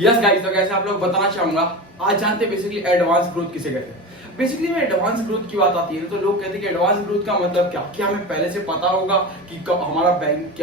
Yes guys, तो कैसे आप लोग बताना चाहूंगा। आज जानते हैं बेसिकली एडवांस ग्रोथ किसे कहते हैं। बेसिकली में एडवांस ग्रोथ की बात आती है तो लोग कहते हैं कि एडवांस ग्रोथ का मतलब क्या हमें पहले से पता होगा कि हमारा बैंक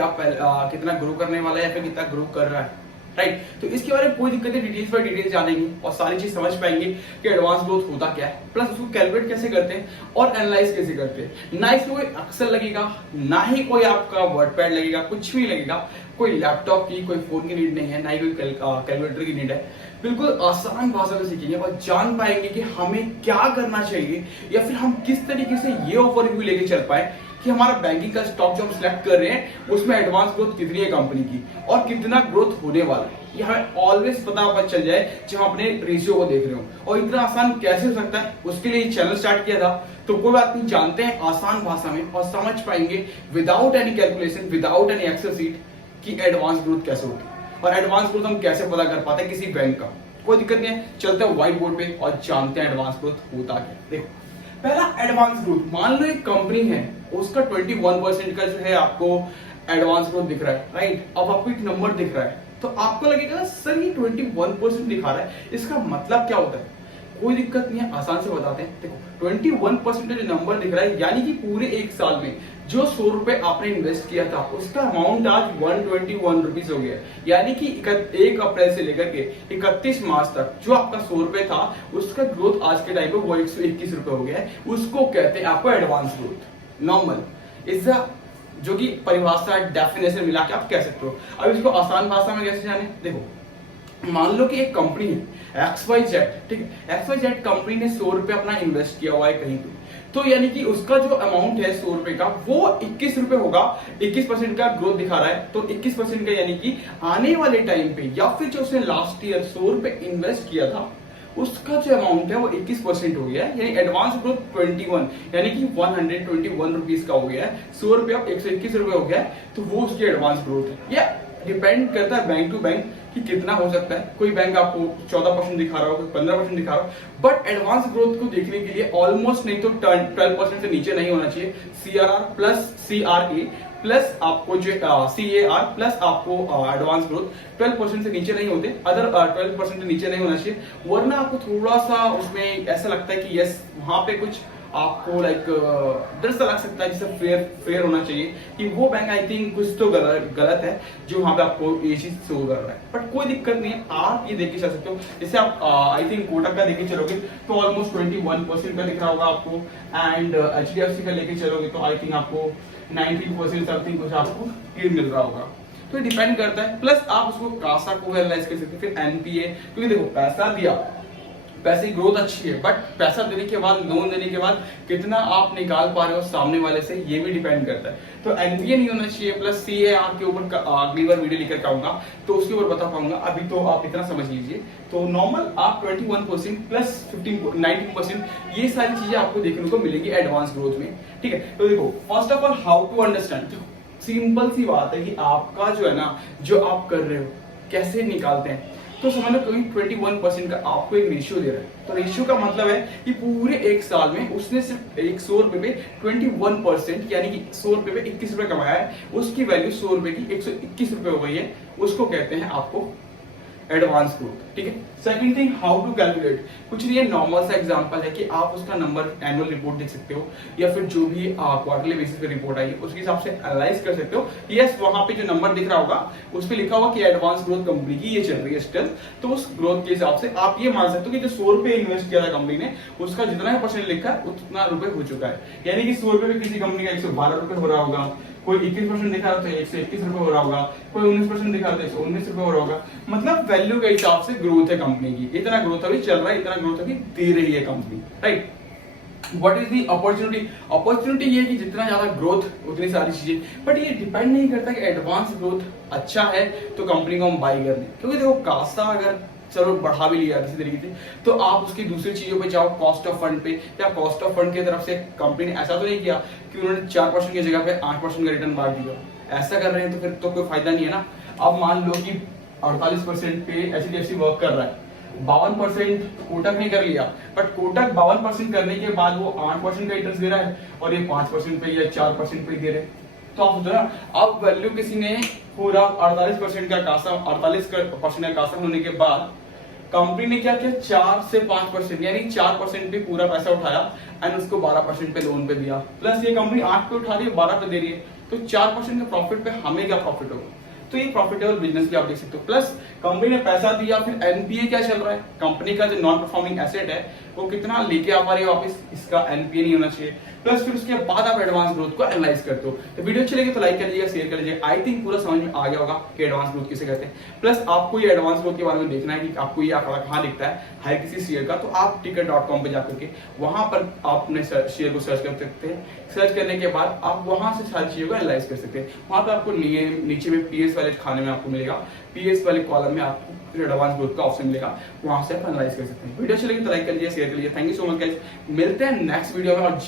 कितना ग्रो करने वाला है या फिर कितना ग्रो कर रहा है, राइट। तो इसके बारे में कोई दिक्कत है, डिटेल्स पर डिटेल्स जानेंगे और सारी चीज समझ पाएंगे कि एडवांस ग्रोथ होता क्या है, प्लस उसको कैलकुलेट कैसे करते हैं और एनालाइज कैसे करते हैं। ना इसमें कोई अक्सर लगेगा, ना ही कोई आपका वर्ड पैड लगेगा, कुछ भी लगेगा। कोई लैपटॉप की, कोई फोन की नीड नहीं है, ना ही कोई कैलकुलेटर की नीड है। बिल्कुल आसान भाषा में सीखेंगे और जान पाएंगे कि हमें क्या करना चाहिए या फिर हम किस तरीके से ये ओवरव्यू लेके चल पाए कि हमारा बैंकिंग का स्टॉक जो हम सिलेक्ट कर रहे हैं उसमें एडवांस ग्रोथ कितनी है कंपनी की और कितना ग्रोथ होने वाला है। ये हमें ऑलवेज पता चल जाए जब हम अपने रेशियो को देख रहे हो। और इतना आसान कैसे हो सकता है, उसके लिए चैनल स्टार्ट किया था। तो कोई बात नहीं, जानते हैं आसान भाषा में और समझ पाएंगे without any calculation, without any Excel sheet कि एडवांस ग्रोथ कैसे होती है और एडवांस ग्रोथ हम कैसे पता कर पाते हैं किसी बैंक का। कोई दिक्कत नहीं है, चलते हैं व्हाइट बोर्ड पे और जानते हैं एडवांस ग्रोथ होता क्या। देखो, पहला एडवांस ग्रोथ, मान लो एक कंपनी है, उसका 21% का जो है आपको एडवांस ग्रोथ दिख रहा है, राइट। अब आपको एक नंबर दिख रहा है तो आपको लगेगा सर ये 21% दिखा रहा है, इसका मतलब क्या होता है। कोई दिक्कत नहीं है, आसान से बताते हैं। देखो 21% जो नंबर दिख रहा है यानी कि पूरे एक साल में जो 100 रुपए आपने इन्वेस्ट किया था उसका अमाउंट आज 121 रुपीज हो गया। यानी कि 1 अप्रैल से लेकर के 31 मार्च तक जो आपका 100 रुपए था उसका ग्रोथ आज के टाइम पे वो 121 रुपए हो गया है। उसको कहते हैं आपको एडवांस ग्रोथ। नॉर्मल इसका जो कि परिभाषा डेफिनेशन मिला के आप कह सकते हो। अब इसको आसान भाषा में कैसे जाने, देखो मान लो कि एक कंपनी है XYZ, ठीक है। XYZ कंपनी ने 100 रुपए अपना इन्वेस्ट किया हुआ है कहीं पे, तो यानी कि उसका जो अमाउंट है 100 रुपए का वो 21 रुपए होगा। 21% का ग्रोथ दिखा रहा है, तो 21% का यानी कि आने वाले टाइम पे या फिर जो उसने लास्ट ईयर 100 रुपए इन्वेस्ट किया था उसका जो अमाउंट है वो 21% हो गया है। यानी एडवांस ग्रोथ 21 यानी कि 121 रुपीज का हो गया है। 100 रुपए अब 121 रुपए हो गया है, तो वो उसकी एडवांस ग्रोथ है। या डिपेंड करता है बैंक टू बैंक कि कितना हो सकता है। कोई बैंक आपको 14% दिखा रहा हो, कोई 15% दिखा रहा हो। बट एडवांस ग्रोथ को देखने के लिए ऑलमोस्ट नहीं तो 12% से नीचे नहीं होना चाहिए। CRR प्लस CRA प्लस आपको जो CAR प्लस आपको एडवांस ग्रोथ 12% से नीचे नहीं होते, अदर 12% से नीचे नहीं होना चाहिए। वरना आपको थोड़ा सा उसमें ऐसा लगता है कि यस वहां पे कुछ आपको लाइक डर सा लग सकता है जिससे फेयर होना चाहिए कि वो बैंक आई थिंक कुछ तो गलत है जो वहां पे आपको ये चीज शो कर रहा है। बट कोई दिक्कत नहीं है, आप ये देख के चल सकते हो। जैसे आप आई थिंक कोटक का देखे चलोगे तो ऑलमोस्ट 21% का दिख रहा होगा आपको, एंड HDFC का लेके चलोगे तो आई थिंक आपको 19% समथिंग कुछ आपको ये मिल रहा होगा। तो ये डिपेंड करता है। प्लस आप उसको कासा को एनालाइज कर सकते हो, फिर NPA, क्योंकि देखो पैसा दिया, पैसे की ग्रोथ अच्छी है, बट पैसा देने के बाद, लोन देने के बाद कितना आप निकाल पा रहे हो सामने वाले से, ये भी डिपेंड करता है। तो NPA नहीं होना चाहिए। प्लस CAR के ऊपर अगली बार वीडियो लेकर के आऊंगा तो उसके ऊपर बता पाऊंगा, अभी तो आप इतना समझ लीजिए। तो नॉर्मल आप 21% प्लस 19% ये सारी चीजें आपको देखने को मिलेगी एडवांस ग्रोथ में, ठीक है। तो देखो first of all how to understand, simple सी बात है कि आपका जो है ना, जो आप कर रहे हो कैसे निकालते हैं। तो समझ लो कोई 21% का आपको एक रेशियो दे रहा है, तो रेशियो का मतलब है कि पूरे एक साल में उसने सिर्फ 100 रुपए पे 21% यानी कि 100 रुपए पे 21 रुपए कमाया है, उसकी वैल्यू 100 रुपए की 121 रुपए हो गई है। उसको कहते हैं आपको एडवांस ग्रोथ, ठीक है। Second thing, how to calculate, कुछ नहीं है, नॉर्मल सा एग्जांपल है कि आप उसका नंबर एनुअल रिपोर्ट देख सकते हो या फिर जो भी क्वार्टरली बेसिस पे रिपोर्ट आई है उसके हिसाब से एनालाइज कर सकते हो। यस, वहां पे जो नंबर दिख रहा होगा उस पे लिखा होगा कि एडवांस ग्रोथ कंपनी की ये चल रही है स्टिल, तो उस ग्रोथ के हिसाब से आप ये मान सकते हो कि जो 100 रुपए इन्वेस्ट किया था कंपनी ने उसका जितना परसेंट लिखा है उतना रुपए हो चुका है। यानी कि 100 रुपए में किसी कंपनी का 112 रुपए हो रहा होगा, कोई 21% दिखा रहा तो 121 रुपए हो रहा होगा, कोई 19% दिखा रहा तो 119 रुपए हो रहा होगा। मतलब वैल्यू के हिसाब से ग्रोथ है कंपनी की, इतना ग्रोथ अभी चल रहा है, इतना ग्रोथ अभी दे रही है company, right. What is the opportunity, opportunity ये है कि जितना ज्यादा ग्रोथ उतनी सारी चीजें, बट ये डिपेंड नहीं करता कि एडवांस ग्रोथ अच्छा है तो कंपनी को हम बाई कर लें। क्योंकि देखो कासा अगर चलो बढ़ा भी लिया किसी तरीके से तो आप उसकी दूसरी चीजों पे जाओ, कॉस्ट ऑफ फंड पे, या कॉस्ट ऑफ फंड की तरफ से कंपनी ने ऐसा तो नहीं किया कि उन्होंने 4% की जगह पे 8% का रिटर्न बांट दिया। ऐसा कर रहे हैं तो फिर तो कोई फायदा नहीं है ना। अब मान लो कि 48% पे HDFC वर्क कर रहा है, 52% कोटक ने कर लिया, बट कोटक 52% करने के बाद वो 8% का इंटरेस्ट दे रहा है और ये 5% पे या 4% पे दे रहे हैं। तो आप सोचो ना, अब वैल्यू किसी ने पूरा 48% का कासा 48% का कासा होने के बाद कंपनी ने क्या किया, 4 से 5% यानी 4% पे पूरा पैसा उठाया एंड उसको 12% पे लोन पे दिया। प्लस ये कंपनी 8 पे उठा रही है, 12 पे दे रही है, तो 4% का प्रॉफिट पे हमें क्या प्रॉफिट होगा। तो ये प्रॉफिटेबल बिजनेस भी आप देख सकते हो। प्लस कंपनी ने पैसा दिया, फिर एनपीए क्या चल रहा है, कंपनी का जो नॉन परफॉर्मिंग एसेट है वो कितना लेके आ पा रही है वापस, इसका एनपीए नहीं होना चाहिए। प्लस फिर उसके बाद आप एडवांस ग्रोथ को एनालाइज करते हो। तो वीडियो अच्छी लगी तो लाइक कर लीजिएगा, शेयर कर लीजिएगा। आई थिंक पूरा समझ में आ गया होगा कि एडवांस ग्रोथ किसे कहते हैं। प्लस आपको ये एडवांस ग्रोथ के बारे में देखना है कि आपको ये आंकड़ा कहाँ दिखता है हर किसी शेयर का, तो आप ticker.com पे जाकर के वहां पर आप अपने शेयर को सर्च कर सकते हैं। सर्च करने के बाद आप वहां से सारी चीजों को एनालाइज कर सकते हैं। वहां पर आपको नीचे में पीएस वाले खाने में आपको मिलेगा, पीएस वाले कॉलम में आपको एडवांस ग्रोथ का ऑप्शन मिलेगा, वहां से आप एनालाइज कर सकते हैं। वीडियो अच्छी लगी तो लाइक कर लीजिए, शेयर कर लीजिए। Thank you so much guys, मिलते हैं नेक्स्ट वीडियो में और